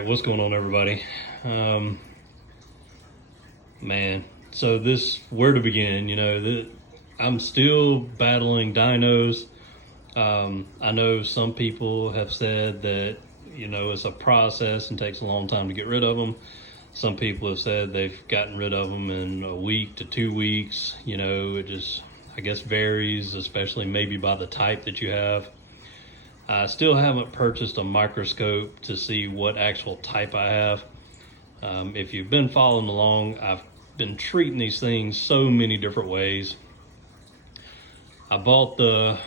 right, what's going on, everybody? Man, so where to begin? I'm still battling dinos. I know some people have said that, it's a process and takes a long time to get rid of them. Some people have said they've gotten rid of them in a week to 2 weeks. It just, I guess, varies, especially maybe by the type that you have. I still haven't purchased a microscope to see what actual type I have. If you've been following along, I've been treating these things so many different ways. I bought the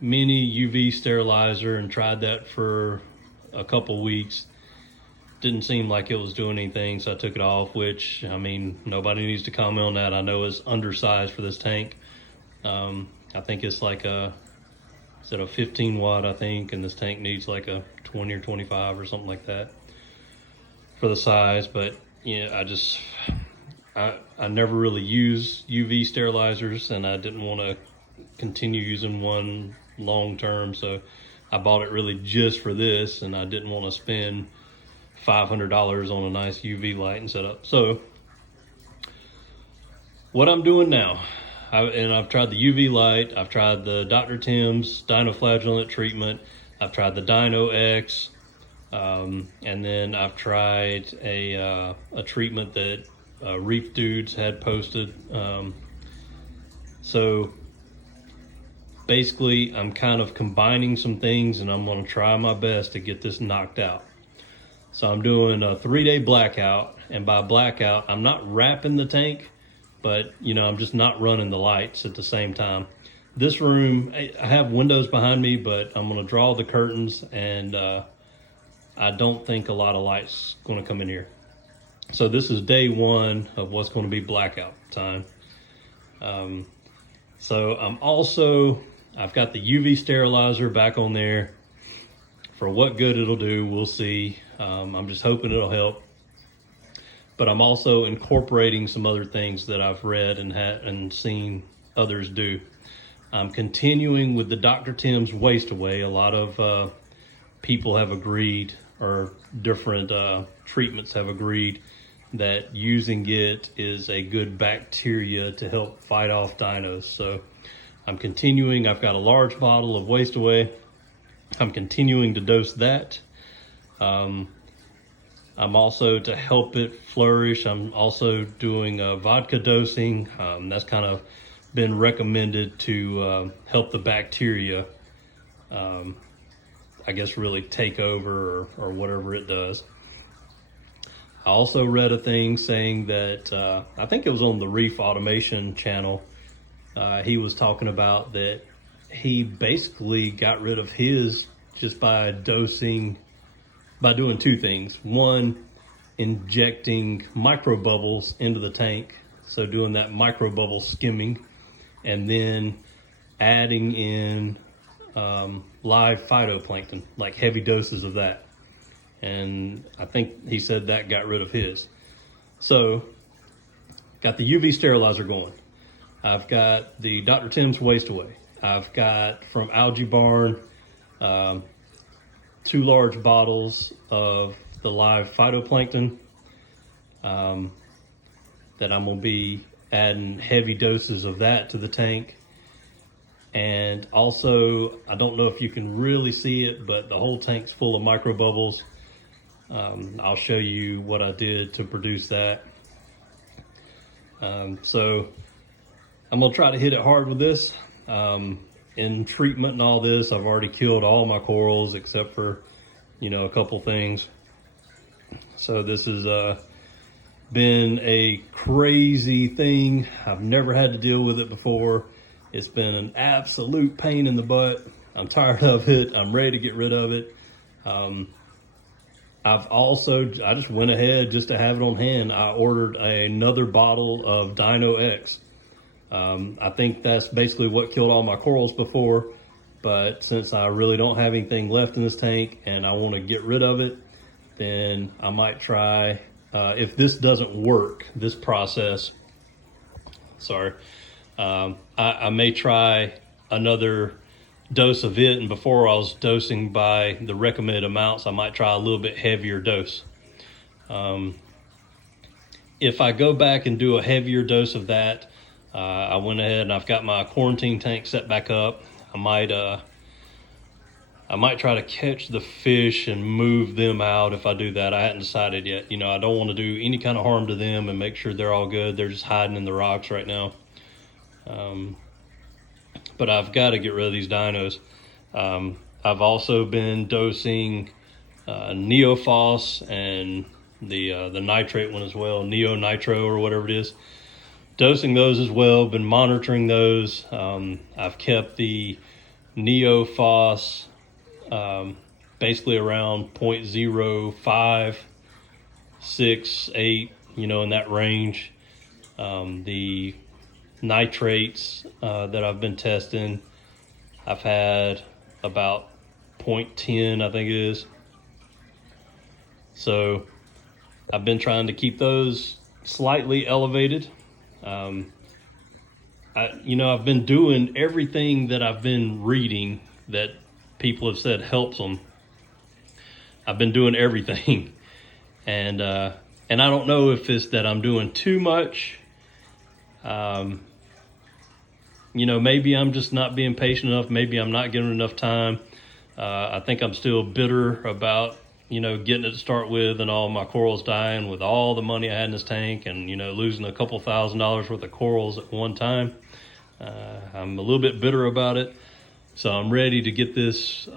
mini UV sterilizer and tried that for a couple weeks. Didn't seem like it was doing anything, so I took it off, which, I mean, nobody needs to comment on that. I know it's undersized for this tank. I think it's like a 15 watt, I think, and this tank needs like a 20 or 25 or something like that for the size. But I never really use UV sterilizers, and I didn't want to continue using one long term, so I bought it really just for this, and I didn't want to spend $500 on a nice UV light and setup. So what I'm doing now, I've tried the UV light, I've tried the Dr. Tim's Dinoflagellate treatment, I've tried the Dino X, and then I've tried a treatment that Reef Dudes had posted. So basically, I'm kind of combining some things, and I'm going to try my best to get this knocked out. So I'm doing a 3-day blackout, and by blackout, I'm not wrapping the tank, but I'm just not running the lights at the same time. This room, I have windows behind me, but I'm going to draw the curtains, and I don't think a lot of lights going to come in here. So this is day one of what's going to be blackout time. So I've got the UV sterilizer back on there. For what good it'll do, we'll see. I'm just hoping it'll help. But I'm also incorporating some other things that I've read and seen others do. I'm continuing with the Dr. Tim's Waste Away. A lot of people have agreed, or different treatments have agreed, that using it is a good bacteria to help fight off dinos. So I'm continuing. I've got a large bottle of Waste Away. I'm continuing to dose that. I'm also, to help it flourish, I'm also doing vodka dosing. That's kind of been recommended to help the bacteria, I guess, really take over or whatever it does. I also read a thing saying that, I think it was on the Reef Automation channel, he was talking about that he basically got rid of his just by doing two things. One, injecting micro bubbles into the tank, so doing that micro bubble skimming, and then adding in live phytoplankton, like heavy doses of that. And I think he said that got rid of his. So got the UV sterilizer going. I've got the Dr. Tim's Waste Away. I've got from Algae Barn 2 large bottles of the live phytoplankton that I'm going to be adding heavy doses of that to the tank. And also, I don't know if you can really see it, but the whole tank's full of micro bubbles. I'll show you what I did to produce that. So I'm going to try to hit it hard with this. In treatment and all this, I've already killed all my corals except for, a couple things. So this has been a crazy thing. I've never had to deal with it before. It's been an absolute pain in the butt. I'm tired of it. I'm ready to get rid of it. I just went ahead just to have it on hand. I ordered another bottle of Dino X. I think that's basically what killed all my corals before, but since I really don't have anything left in this tank and I want to get rid of it, then I might try, if this doesn't work, this process, I may try another dose of it, and before I was dosing by the recommended amounts, I might try a little bit heavier dose. If I go back and do a heavier dose of that, I went ahead and I've got my quarantine tank set back up. I might try to catch the fish and move them out. If I do that, I hadn't decided yet. You know, I don't want to do any kind of harm to them and make sure they're all good. They're just hiding in the rocks right now. But I've got to get rid of these dinos. I've also been dosing Neophos and the nitrate one as well, Neo Nitro or whatever it is. Dosing those as well, been monitoring those. I've kept the Neophos basically around 0.05, 6, 8, you know, in that range. The nitrates that I've been testing, I've had about 0.10, I think it is. So I've been trying to keep those slightly elevated. I've been doing everything that I've been reading that people have said helps them. I've been doing everything, and I don't know if it's that I'm doing too much. Maybe I'm just not being patient enough. Maybe I'm not giving enough time. I think I'm still bitter about, getting it to start with and all my corals dying with all the money I had in this tank and, losing a couple $1,000s worth of corals at one time. I'm a little bit bitter about it. So I'm ready to get this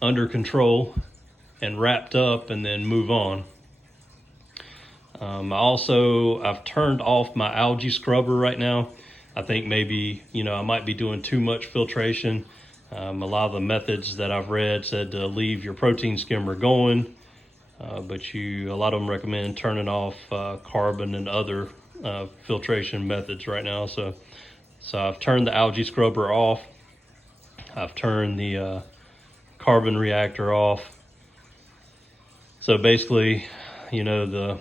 under control and wrapped up and then move on. I've turned off my algae scrubber right now. I think maybe, I might be doing too much filtration. A lot of the methods that I've read said to leave your protein skimmer going, but a lot of them recommend turning off carbon and other filtration methods right now. So I've turned the algae scrubber off. I've turned the carbon reactor off. So basically, the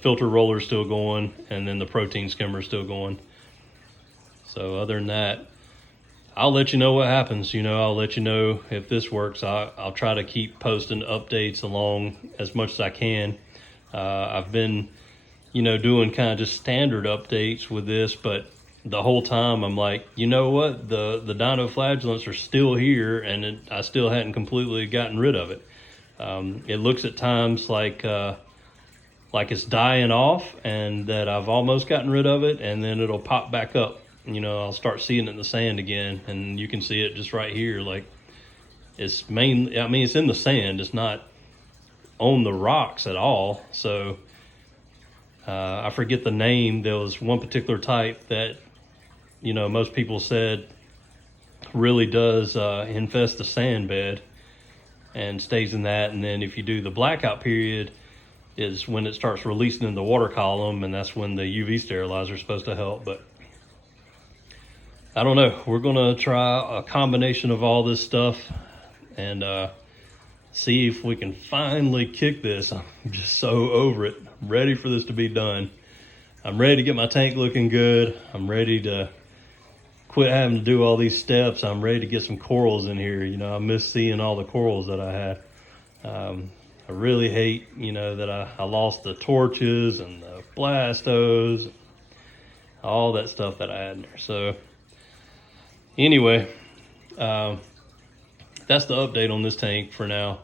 filter roller is still going, and then the protein skimmer is still going. So other than that, I'll let you know what happens. I'll let you know if this works. I'll try to keep posting updates along as much as I can. I've been, doing kind of just standard updates with this, but the whole time I'm like, you know what? The dinoflagellates are still here, and I still hadn't completely gotten rid of it. It looks at times like it's dying off and that I've almost gotten rid of it, and then it'll pop back up. I'll start seeing it in the sand again, and you can see it just right here. Like it's in the sand. It's not on the rocks at all. So I forget the name. There was one particular type that, most people said really does infest the sand bed and stays in that. And then if you do the blackout period is when it starts releasing in the water column, and that's when the UV sterilizer is supposed to help. But I don't know. We're going to try a combination of all this stuff and see if we can finally kick this. I'm just so over it. I'm ready for this to be done. I'm ready to get my tank looking good. I'm ready to quit having to do all these steps. I'm ready to get some corals in here. I miss seeing all the corals that I had. I really hate, that I lost the torches and the blastos, all that stuff that I had in there. So anyway, that's the update on this tank for now,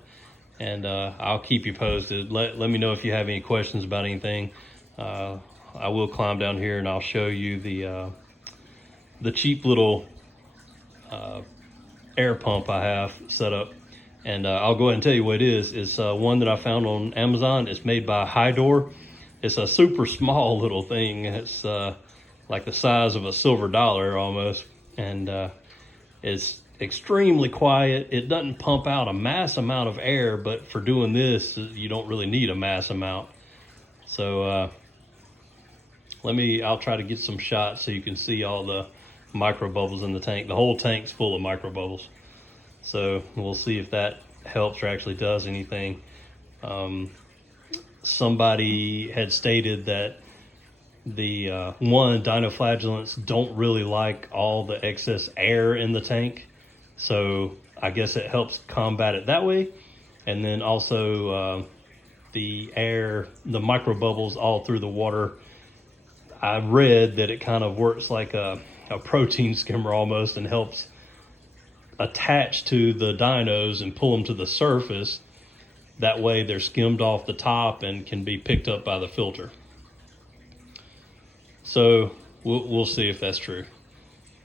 and I'll keep you posted. Let me know if you have any questions about anything. I will climb down here and I'll show you the cheap little air pump I have set up, and I'll go ahead and tell you what it is. It's one that I found on Amazon. It's made by Hydor. It's a super small little thing. It's like the size of a silver dollar almost. And it's extremely quiet. It doesn't pump out a mass amount of air, but for doing this, you don't really need a mass amount. So I'll try to get some shots so you can see all the micro bubbles in the tank. The whole tank's full of micro bubbles. So we'll see if that helps or actually does anything. Somebody had stated that the one, dinoflagellates don't really like all the excess air in the tank, so I guess it helps combat it that way. And then also the air, the micro bubbles all through the water, I read that it kind of works like a protein skimmer almost, and helps attach to the dinos and pull them to the surface. That way they're skimmed off the top and can be picked up by the filter. So we'll see if that's true.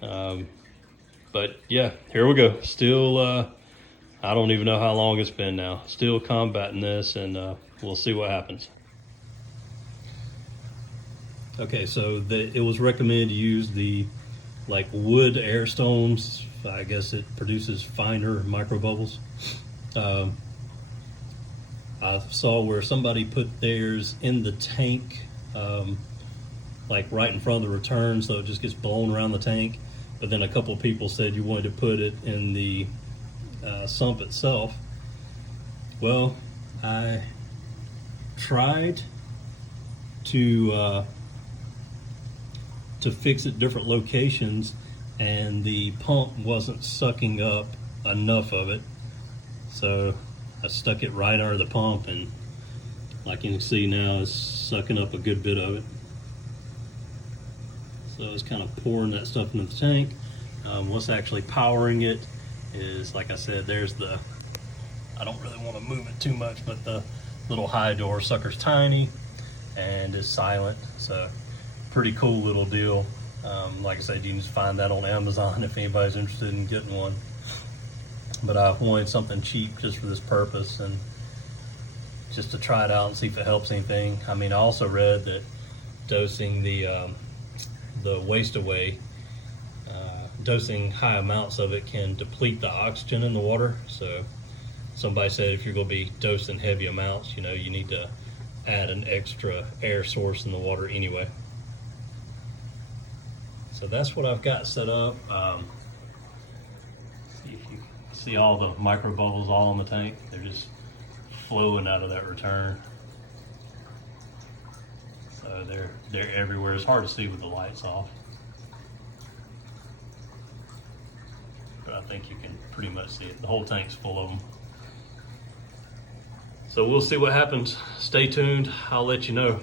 But yeah, here we go. Still, I don't even know how long it's been now. Still combating this, and we'll see what happens. Okay, so it was recommended to use the wood air stones. I guess it produces finer micro bubbles. I saw where somebody put theirs in the tank, right in front of the return, so it just gets blown around the tank. But then a couple of people said you wanted to put it in the sump itself. Well, I tried to fix it different locations, and the pump wasn't sucking up enough of it. So I stuck it right under the pump, and like you can see now, it's sucking up a good bit of it. So it's kind of pouring that stuff into the tank. What's actually powering it is, like I said, there's I don't really want to move it too much, but the little high door sucker's tiny and is silent. So pretty cool little deal. Like I said, you can just find that on Amazon if anybody's interested in getting one. But I wanted something cheap just for this purpose, and just to try it out and see if it helps anything. I mean, I also read that dosing the waste away, dosing high amounts of it can deplete the oxygen in the water. So somebody said if you're going to be dosing heavy amounts, you need to add an extra air source in the water anyway. So that's what I've got set up. See if you see all the micro bubbles all in the tank. They're just flowing out of that return. So they're everywhere. It's hard to see with the lights off, but I think you can pretty much see it. The whole tank's full of them. So we'll see what happens. Stay tuned. I'll let you know.